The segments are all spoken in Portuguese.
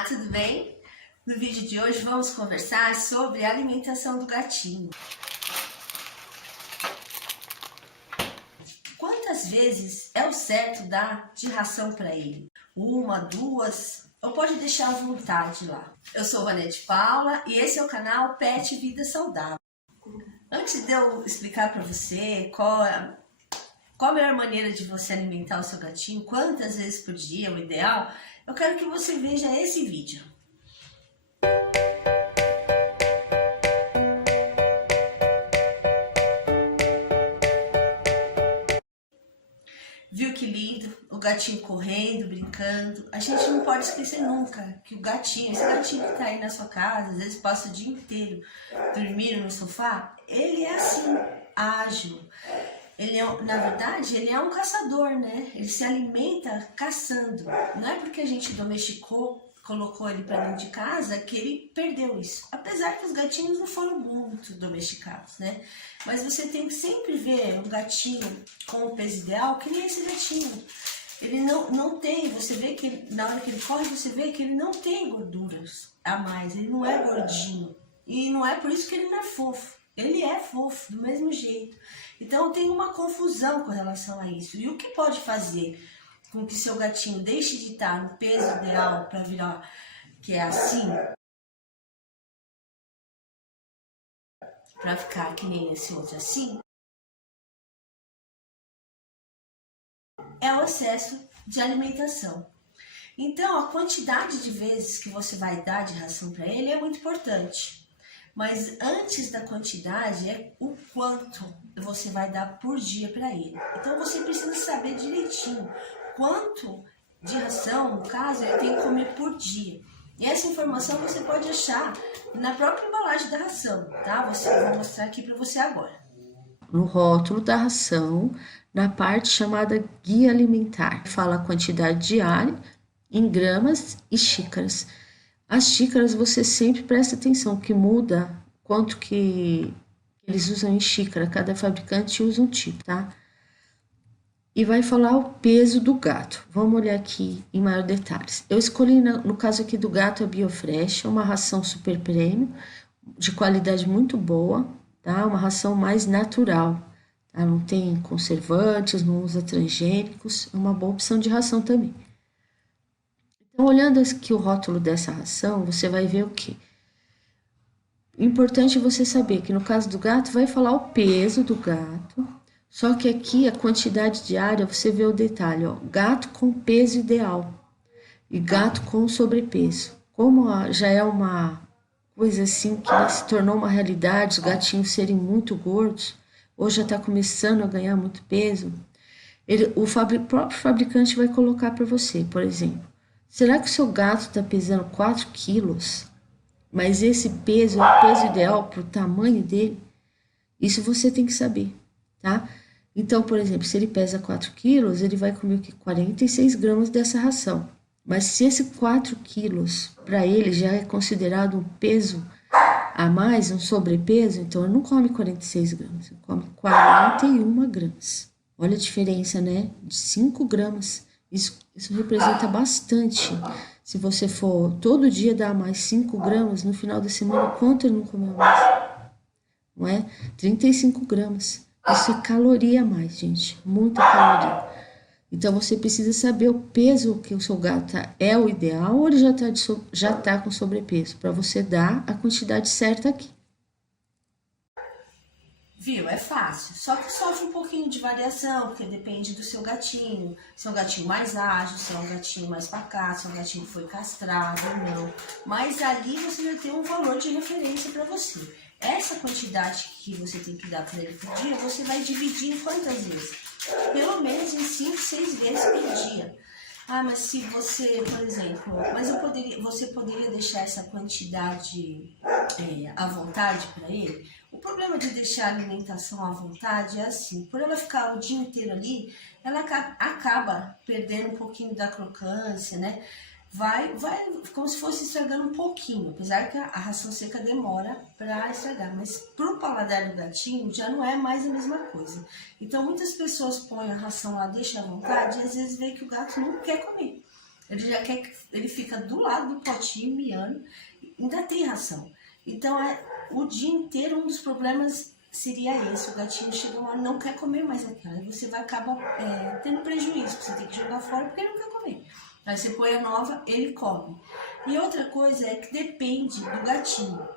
Olá, tudo bem? No vídeo de hoje vamos conversar sobre a alimentação do gatinho. Quantas vezes é o certo dar de ração para ele? Uma, duas, ou pode deixar à vontade lá. Eu sou Vanete Paula e esse é o canal Pet Vida Saudável. Antes de eu explicar para você qual a melhor maneira de você alimentar o seu gatinho, quantas vezes por dia é o ideal, eu quero que você veja esse vídeo. Viu que lindo? O gatinho correndo, brincando. A gente não pode esquecer nunca que o gatinho, esse gatinho que tá aí na sua casa, às vezes passa o dia inteiro dormindo no sofá, ele é assim, ágil. Ele é, na verdade, ele é um caçador, né? Ele se alimenta caçando. Não é porque a gente domesticou, colocou ele para dentro de casa que ele perdeu isso. Apesar que os gatinhos não foram muito domesticados, né? Mas você tem que sempre ver um gatinho com o peso ideal, que nem esse gatinho. Ele não tem, você vê que ele, na hora que ele corre, você vê que ele não tem gorduras a mais, ele não é gordinho. E não é por isso que ele não é fofo. Ele é fofo, do mesmo jeito. Então tem uma confusão com relação a isso. E o que pode fazer com que seu gatinho deixe de estar no peso ideal para virar, que é assim, para ficar que nem esse outro assim, é o excesso de alimentação. Então a quantidade de vezes que você vai dar de ração para ele é muito importante. Mas antes da quantidade é o quanto você vai dar por dia para ele. Então você precisa saber direitinho quanto de ração, no caso, ele tem que comer por dia. E essa informação você pode achar na própria embalagem da ração, tá? Vou mostrar aqui para você agora. No rótulo da ração, na parte chamada guia alimentar, fala a quantidade diária em gramas e xícaras. As xícaras você sempre presta atenção que muda quanto que eles usam em xícara, cada fabricante usa um tipo, tá? E vai falar o peso do gato. Vamos olhar aqui em maior detalhes. Eu escolhi, no caso aqui do gato, a Biofresh, uma ração super premium, de qualidade muito boa, tá? Uma ração mais natural, tá? Não tem conservantes, não usa transgênicos, é uma boa opção de ração também. Então, olhando aqui o rótulo dessa ração, você vai ver o quê? Importante você saber que no caso do gato vai falar o peso do gato, só que aqui a quantidade diária você vê o detalhe, ó, gato com peso ideal e gato com sobrepeso. Como já é uma coisa assim que se tornou uma realidade, os gatinhos serem muito gordos, ou já está começando a ganhar muito peso, o próprio fabricante vai colocar para você, por exemplo, será que o seu gato está pesando 4 quilos? Mas esse peso é o peso ideal para o tamanho dele? Isso você tem que saber, tá? Então, por exemplo, se ele pesa 4 quilos, ele vai comer 46 gramas dessa ração. Mas se esse 4 quilos para ele já é considerado um peso a mais, um sobrepeso, então ele não come 46 gramas, ele come 41 gramas. Olha a diferença, né? De 5 gramas. Isso representa bastante. Se você for todo dia dar mais 5 gramas, no final da semana, quanto ele não comeu mais? Não é? 35 gramas. Isso é caloria a mais, gente. Muita caloria. Então, você precisa saber o peso que o seu gato é o ideal ou ele já tá com sobrepeso, para você dar a quantidade certa aqui. Viu? É fácil, só que sofre um pouquinho de variação, porque depende do seu gatinho. Se é um gatinho mais ágil, se é um gatinho mais pacato, se é um gatinho que foi castrado ou não. Mas ali você vai ter um valor de referência para você. Essa quantidade que você tem que dar para ele por dia, você vai dividir em quantas vezes? Pelo menos em 5, 6 vezes por dia. Ah, mas se você, por exemplo, você poderia deixar essa quantidade à vontade para ele? O problema de deixar a alimentação à vontade é assim, por ela ficar o dia inteiro ali, ela acaba perdendo um pouquinho da crocância, né? Vai como se fosse estragando um pouquinho, apesar que a ração seca demora para estragar, mas pro paladar do gatinho já não é mais a mesma coisa. Então muitas pessoas põem a ração lá, deixam à vontade e às vezes vê que o gato não quer comer. Ele já quer que ele fica do lado do potinho miando, ainda tem ração. Então, o dia inteiro um dos problemas seria esse, o gatinho chega uma hora não quer comer mais aquela, e você vai acabar tendo prejuízo, você tem que jogar fora porque ele não quer comer. Aí você põe a nova, ele come. E outra coisa é que depende do gatinho.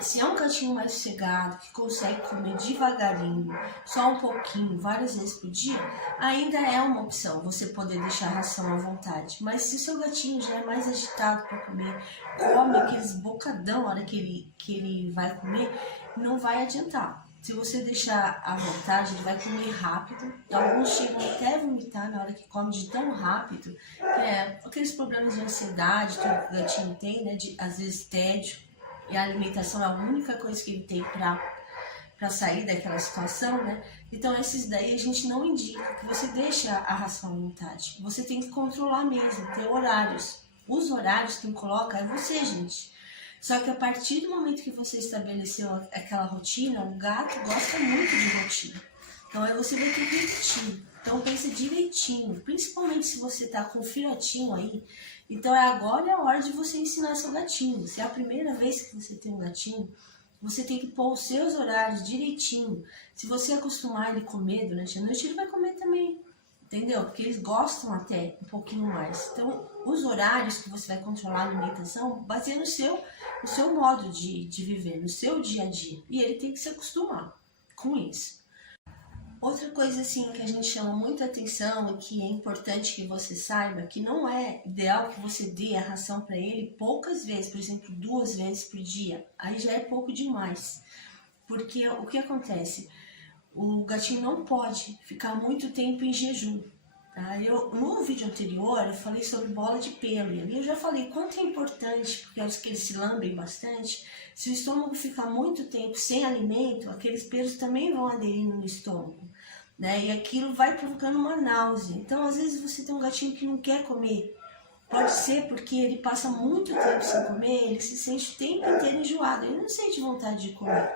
Se é um gatinho mais sossegado, que consegue comer devagarinho, só um pouquinho, várias vezes por dia, ainda é uma opção você poder deixar a ração à vontade. Mas se o seu gatinho já é mais agitado para comer, come aqueles bocadão na hora que ele vai comer, não vai adiantar. Se você deixar à vontade, ele vai comer rápido. Alguns chegam até a vomitar na hora que come de tão rápido. Aqueles problemas de ansiedade que o gatinho tem, né? Às vezes tédio. E a alimentação é a única coisa que ele tem para sair daquela situação, né? Então, esses daí a gente não indica que você deixe a ração à vontade. Você tem que controlar mesmo, ter horários. Os horários quem coloca é você, gente. Só que a partir do momento que você estabeleceu aquela rotina, o gato gosta muito de rotina. Então, aí você vai ter que repetir. Então, pensa direitinho, principalmente se você tá com um filhotinho aí. Então, agora é a hora de você ensinar seu gatinho. Se é a primeira vez que você tem um gatinho, você tem que pôr os seus horários direitinho. Se você acostumar ele a comer durante a noite, ele vai comer também. Entendeu? Porque eles gostam até um pouquinho mais. Então, os horários que você vai controlar a alimentação baseia no seu modo de viver, no seu dia a dia. E ele tem que se acostumar com isso. Outra coisa assim que a gente chama muita atenção e que é importante que você saiba, que não é ideal que você dê a ração para ele poucas vezes, por exemplo, 2 vezes por dia. Aí já é pouco demais. Porque o que acontece? O gatinho não pode ficar muito tempo em jejum. Tá? No vídeo anterior eu falei sobre bola de pelo e ali eu já falei quanto é importante, porque acho que eles se lambem bastante. Se o estômago ficar muito tempo sem alimento, aqueles pelos também vão aderindo no estômago, né? E aquilo vai provocando uma náusea. Então, às vezes você tem um gatinho que não quer comer. Pode ser porque ele passa muito tempo sem comer, ele se sente o tempo inteiro enjoado, ele não sente vontade de comer.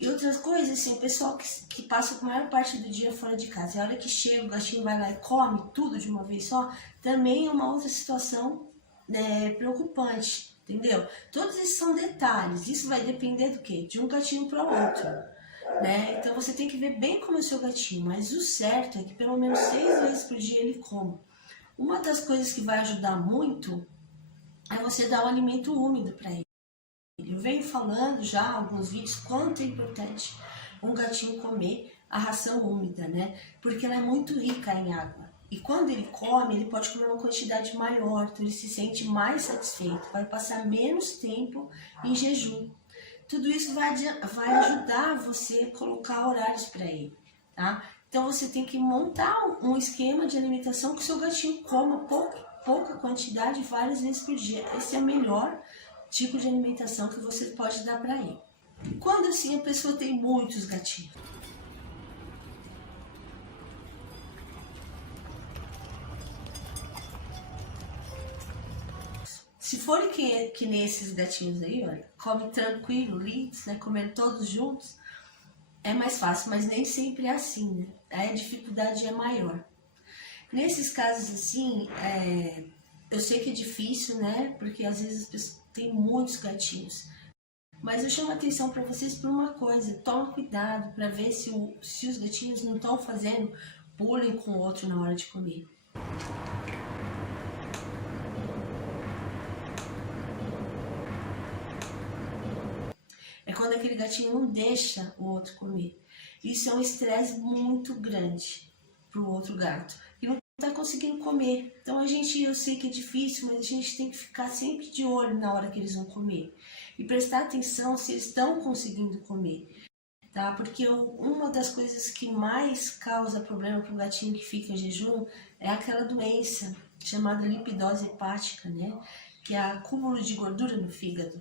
E outras coisas, assim, o pessoal que passa a maior parte do dia fora de casa, e a hora que chega, o gatinho vai lá e come tudo de uma vez só, também é uma outra situação, né, preocupante, entendeu? Todos esses são detalhes, isso vai depender do quê? De um gatinho para o outro, né? Então você tem que ver bem como é o seu gatinho, mas o certo é que pelo menos 6 vezes por dia ele coma. Uma das coisas que vai ajudar muito é você dar um alimento úmido para ele. Eu venho falando já em alguns vídeos quanto é importante um gatinho comer a ração úmida, né? Porque ela é muito rica em água. E quando ele come, ele pode comer uma quantidade maior, então ele se sente mais satisfeito, vai passar menos tempo em jejum. Tudo isso vai ajudar você a colocar horários para ele, tá? Então você tem que montar um esquema de alimentação que o seu gatinho coma pouca quantidade várias vezes por dia. Esse é o melhor tipo de alimentação que você pode dar para ele. Quando assim a pessoa tem muitos gatinhos? Se for que nesses gatinhos aí, olha, come tranquilo, lindos, né, comendo todos juntos, é mais fácil, mas nem sempre é assim, né? Aí a dificuldade é maior. Nesses casos assim, eu sei que é difícil, né? Porque às vezes as pessoas têm muitos gatinhos. Mas eu chamo a atenção para vocês por uma coisa, toma cuidado para ver se os gatinhos não estão fazendo bullying com o outro na hora de comer. É quando aquele gatinho não deixa o outro comer. Isso é um estresse muito grande para o outro gato, que não está conseguindo comer. Então eu sei que é difícil, mas a gente tem que ficar sempre de olho na hora que eles vão comer. E prestar atenção se eles estão conseguindo comer, tá? Porque uma das coisas que mais causa problema para o gatinho que fica em jejum é aquela doença chamada lipidose hepática, né? Que é acúmulo de gordura no fígado.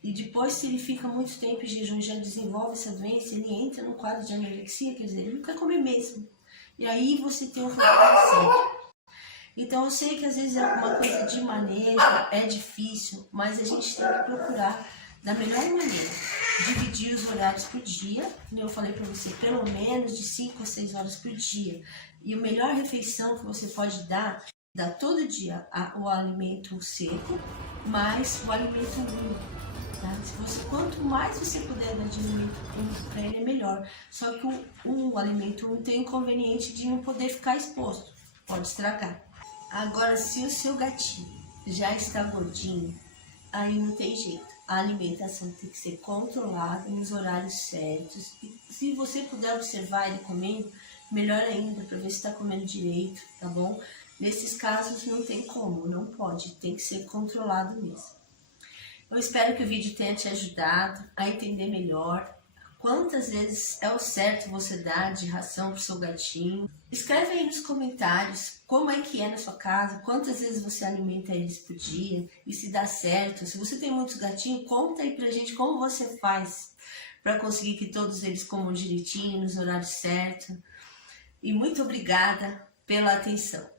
E depois, se ele fica muito tempo em jejum e já desenvolve essa doença, ele entra num quadro de anorexia, quer dizer, ele não quer comer mesmo. E aí você tem um problema sério. Então eu sei que às vezes é uma coisa de manejo, é difícil, mas a gente tem que procurar da melhor maneira. Dividir os horários por dia, como eu falei para você, pelo menos de 5 a 6 horas por dia. E a melhor refeição que você pode dar dá todo dia o alimento seco, mais o alimento úmido. Tá? Quanto mais você puder dar de alimento úmido para ele, é melhor. Só que o alimento úmido tem o inconveniente de não poder ficar exposto, pode estragar. Agora, se o seu gatinho já está gordinho, aí não tem jeito. A alimentação tem que ser controlada nos horários certos. E se você puder observar ele comendo, melhor ainda, para ver se está comendo direito, tá bom? Nesses casos não tem como, não pode, tem que ser controlado mesmo. Eu espero que o vídeo tenha te ajudado a entender melhor quantas vezes é o certo você dar de ração para o seu gatinho. Escreve aí nos comentários como é que é na sua casa, quantas vezes você alimenta eles por dia e se dá certo. Se você tem muitos gatinhos, conta aí pra gente como você faz para conseguir que todos eles comam direitinho, nos horários certos. E muito obrigada pela atenção.